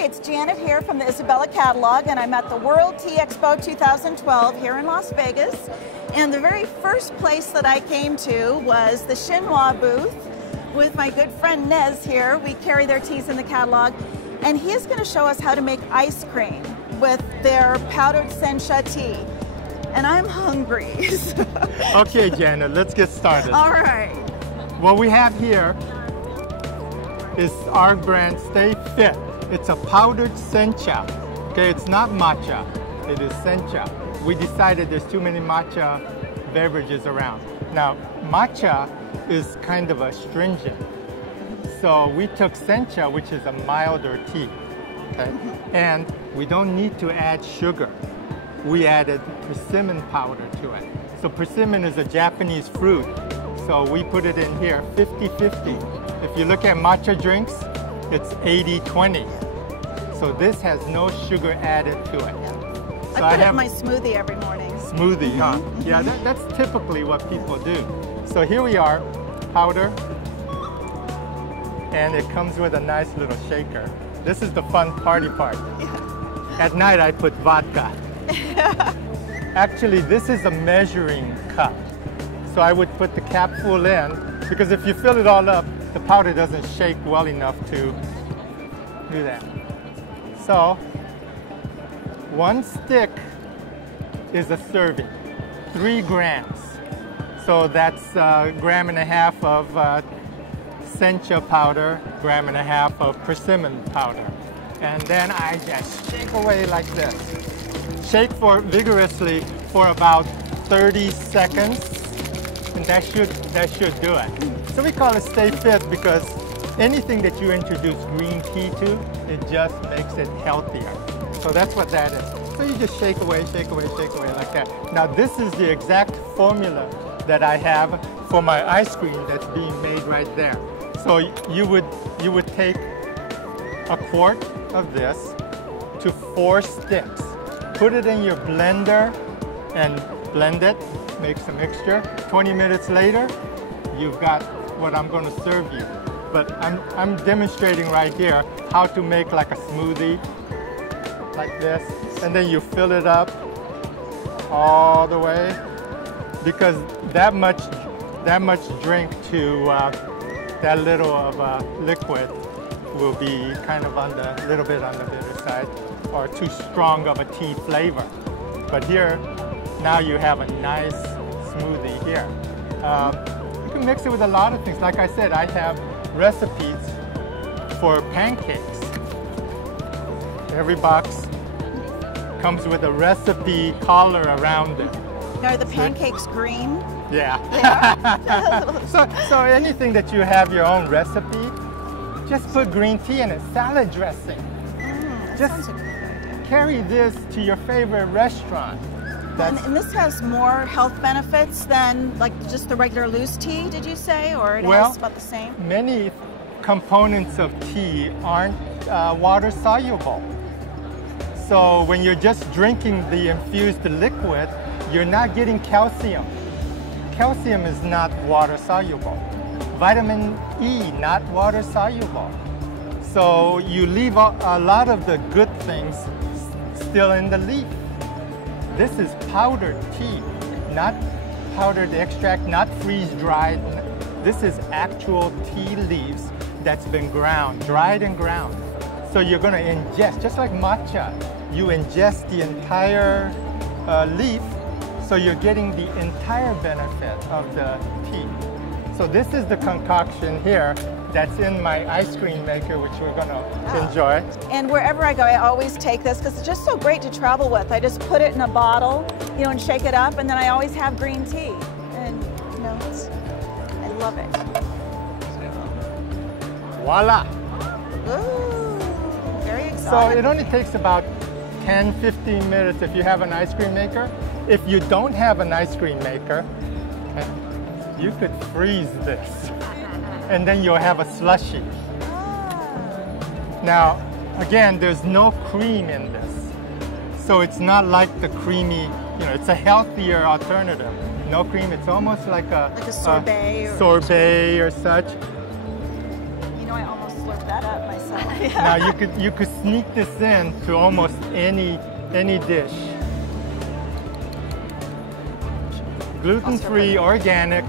Hi, it's Janet here from the Isabella catalog, and I'm at the World Tea Expo 2012 here in Las Vegas. And the very first place that I came to was the Chinois booth with my good friend Nez here. We carry their teas in the catalog, and he is going to show us how to make ice cream with their powdered sencha tea. And I'm hungry. Okay, Janet, let's get started. All right. What we have here is our brand Stay Fit. It's a powdered sencha. Okay, it's not matcha, it is sencha. We decided there's too many matcha beverages around. Now, matcha is kind of astringent. So we took sencha, which is a milder tea. Okay? And we don't need to add sugar. We added persimmon powder to it. So persimmon is a Japanese fruit. So we put it in here 50-50. If you look at matcha drinks, it's 80-20. So this has no sugar added to it. So I put it in my smoothie every morning. Smoothie, huh? Yeah, that's typically what people do. So here we are, powder, and it comes with a nice little shaker. This is the fun party part. Yeah. At night I put vodka. Actually, this is a measuring cup. So I would put the cap full in, because if you fill it all up, the powder doesn't shake well enough to do that. So, one stick is a serving, 3 grams. So that's a gram and a half of sencha powder, gram and a half of persimmon powder. And then I just shake away like this. Shake vigorously for about 30 seconds, and that should do it. So we call it Stay Fit because anything that you introduce green tea to, it just makes it healthier. So that's what that is. So you just shake away like that. Now this is the exact formula that I have for my ice cream that's being made right there. So you would take a quart of this to 4 sticks. Put it in your blender and blend it, makes a mixture. 20 minutes later, you've got what I'm going to serve you. But I'm demonstrating right here how to make like a smoothie, like this. And then you fill it up all the way, because that much drink to that little of liquid will be kind of a little bit on the bitter side, or too strong of a tea flavor. But here, now you have a nice smoothie here. You can mix it with a lot of things. Like I said, I have recipes for pancakes. Every box comes with a recipe collar around it. Are the pancakes green? Yeah. Yeah. so anything that you have your own recipe, just put green tea in it. Salad dressing. Just carry this to your favorite restaurant. And this has more health benefits than like just the regular loose tea, did you say? Or it has about the same? Many components of tea aren't water soluble. So when you're just drinking the infused liquid, you're not getting calcium. Calcium is not water soluble. Vitamin E, not water soluble. So you leave a lot of the good things still in the leaf. This is powdered tea, not powdered extract, not freeze-dried. This is actual tea leaves that's been ground, dried and ground. So you're going to ingest, just like matcha, you ingest the entire leaf, so you're getting the entire benefit of the tea. So this is the concoction here that's in my ice cream maker, which we're going to enjoy. And wherever I go, I always take this because it's just so great to travel with. I just put it in a bottle, you know, and shake it up, and then I always have green tea. And, you know, I love it. Voila! Ooh, very exciting. So it only takes about 10-15 minutes if you have an ice cream maker. If you don't have an ice cream maker, you could freeze this, and then you'll have a slushie. Now, again, there's no cream in this. So it's not like the creamy, you know, it's a healthier alternative. No cream, it's almost like a sorbet, sorbet or such. You know, I almost slurped that up myself. Now you could sneak this in to almost any dish. Gluten-free, organic.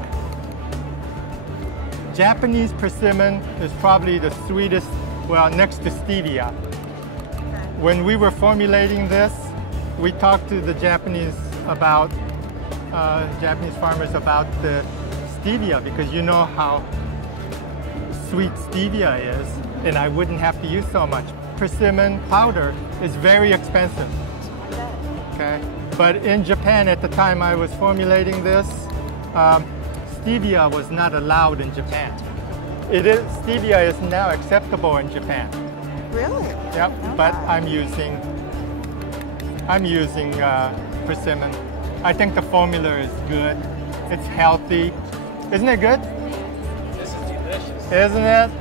Japanese persimmon is probably the sweetest, well, next to stevia. When we were formulating this, we talked to the Japanese farmers about the stevia, because you know how sweet stevia is, and I wouldn't have to use so much. Persimmon powder is very expensive. Okay, but in Japan at the time I was formulating this, stevia was not allowed in Japan. Stevia is now acceptable in Japan. Really? Yep, but I'm using persimmon. I think the formula is good. It's healthy. Isn't it good? This is delicious. Isn't it?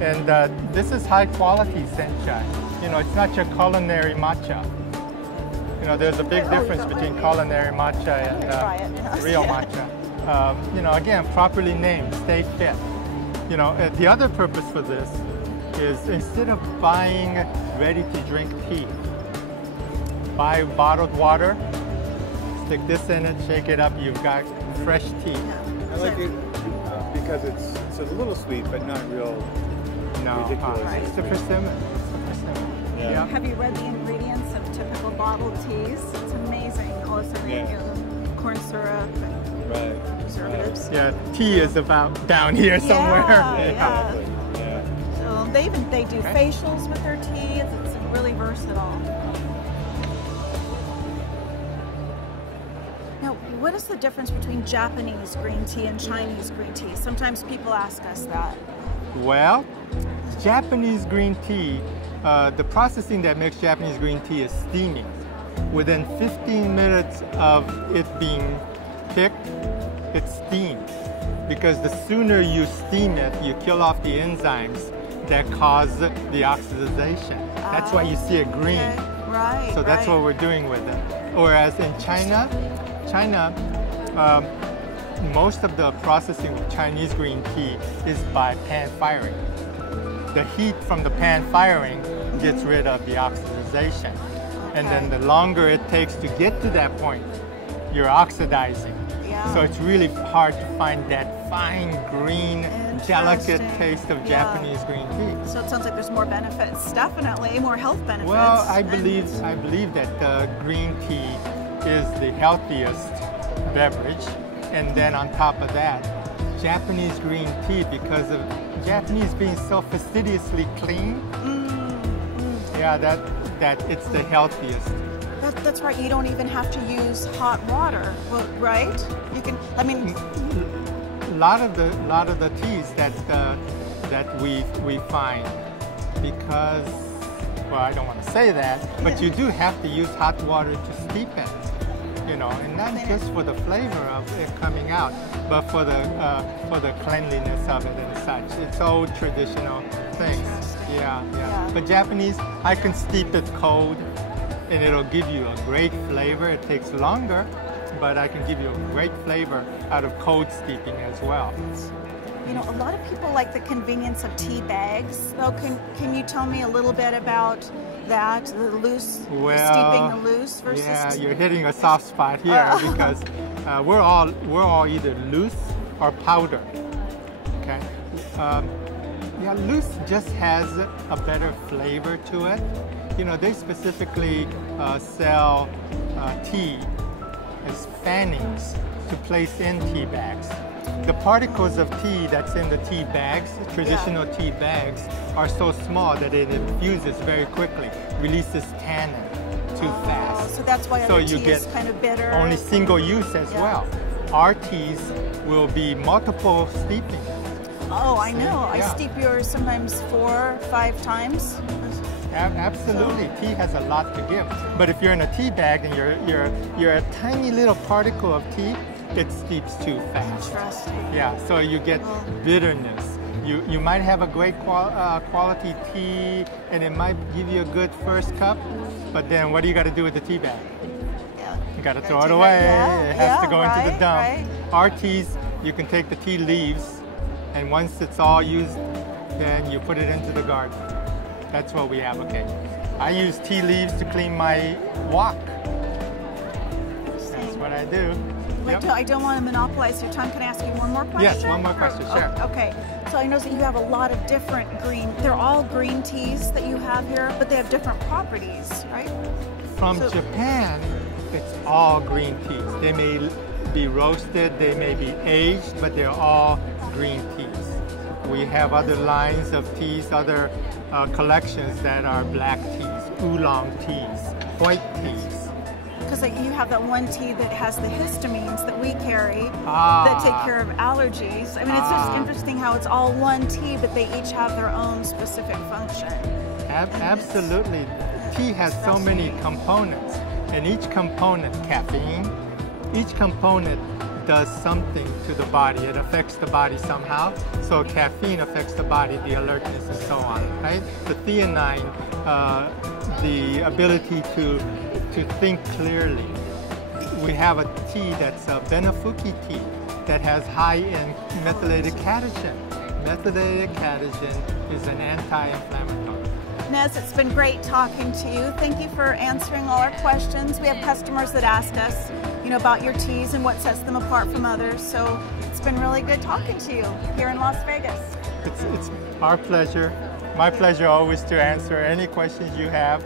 And this is high quality senchai. You know, it's not your culinary matcha. You know, there's a big difference between culinary matcha and real matcha. You know, again, properly named, stay fit. You know, the other purpose for this is instead of buying ready-to-drink tea, buy bottled water, stick this in it, shake it up, you've got fresh tea. I like it because it's a little sweet, but not real ridiculous. It's the persimmon. Yeah. Have you read the ingredients of typical bottled teas? It's amazing. All of a sudden, you know, corn syrup and preservatives. Yeah, tea is about down here somewhere. Yeah. So they do facials with their tea. It's really versatile. Now, what is the difference between Japanese green tea and Chinese green tea? Sometimes people ask us that. Well, Japanese green tea, the processing that makes Japanese green tea is steaming. Within 15 minutes of it being picked, it's steamed. Because the sooner you steam it, you kill off the enzymes that cause the oxidation. That's why you see it green. Okay. Right. So that's what we're doing with it. Whereas in China, most of the processing of Chinese green tea is by pan firing. The heat from the pan firing gets rid of the oxidation. And then the longer it takes to get to that point, you're oxidizing. Yeah. So it's really hard to find that fine, green, delicate taste of Japanese green tea. So it sounds like there's more benefits, definitely, more health benefits. Well, I believe that green tea is the healthiest beverage. And then on top of that, Japanese green tea, because of Japanese being so fastidiously clean, yeah, that it's the healthiest. That's right. You don't even have to use hot water, right? You can. I mean, a lot of the teas that we find, because, well, I don't want to say that, but you do have to use hot water to steep it. You know, and not just for the flavor of it coming out, but for the cleanliness of it and such. It's old traditional things. Yeah. But Japanese, I can steep it cold, and it'll give you a great flavor. It takes longer, but I can give you a great flavor out of cold steeping as well. You know, a lot of people like the convenience of tea bags. So can you tell me a little bit about that, the loose, steeping the loose versus? Yeah, you're hitting a soft spot here because we're all either loose or powder. Okay. Yeah, loose just has a better flavor to it. You know, they specifically sell tea as fannings to place in tea bags. The particles of tea that's in the tea bags, traditional tea bags, are so small that it infuses very quickly, releases tannin too fast. So that's why you tea get is kind of bitter. Only single use as well. Our teas will be multiple steeping. Oh, I know. I steep yours sometimes 4 or 5 times. Absolutely, tea has a lot to give. But if you're in a tea bag and you're a tiny little particle of tea, it steeps too fast. Interesting. Yeah, so you get bitterness. You might have a great quality tea, and it might give you a good first cup, but then what do you got to do with the tea bag? You got to throw it away. It has to go into the dump. Right. Our teas, you can take the tea leaves, and once it's all used, then you put it into the garden. That's what we have, okay. I use tea leaves to clean my wok. That's what I do. Yep. I don't want to monopolize your time. Can I ask you one more question? Yes, one more question, sure. Okay, so I know that you have a lot of different they're all green teas that you have here, but they have different properties, right? From Japan, it's all green teas. They may be roasted, they may be aged, but they're all green teas. We have other lines of teas, other collections that are black teas, oolong teas, white teas. Because you have that one tea that has the histamines that we carry that take care of allergies. I mean, it's just interesting how it's all one tea, but they each have their own specific function. Absolutely. Tea has so many components, and each component, caffeine, each component does something to the body. It affects the body somehow. So caffeine affects the body, the alertness and so on, right? The theanine, the ability to think clearly. We have a tea that's a Benefuki tea that has high in methylated catechin. Methylated catechin is an anti-inflammatory. Nez, it's been great talking to you. Thank you for answering all our questions. We have customers that ask us, about your teas and what sets them apart from others. So it's been really good talking to you here in Las Vegas. It's our pleasure. My pleasure always to answer any questions you have.